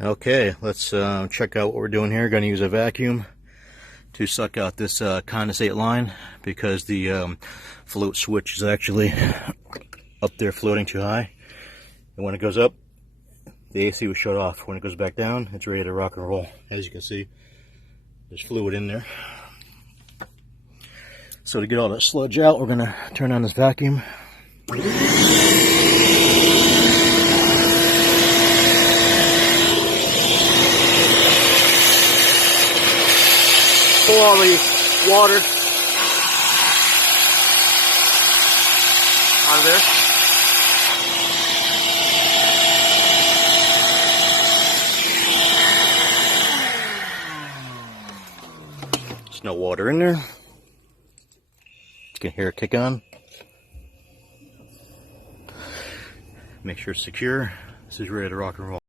Okay, let's check out what we're doing here. Going to use a vacuum to suck out this condensate line because the float switch is actually up there floating too high. And when it goes up, the AC was shut off. When it goes back down, it's ready to rock and roll. As you can see, there's fluid in there. So to get all that sludge out, we're going to turn on this vacuum. Pull all the water out of there. There's no water in there. You can hear it kick on. Make sure it's secure. This is ready to rock and roll.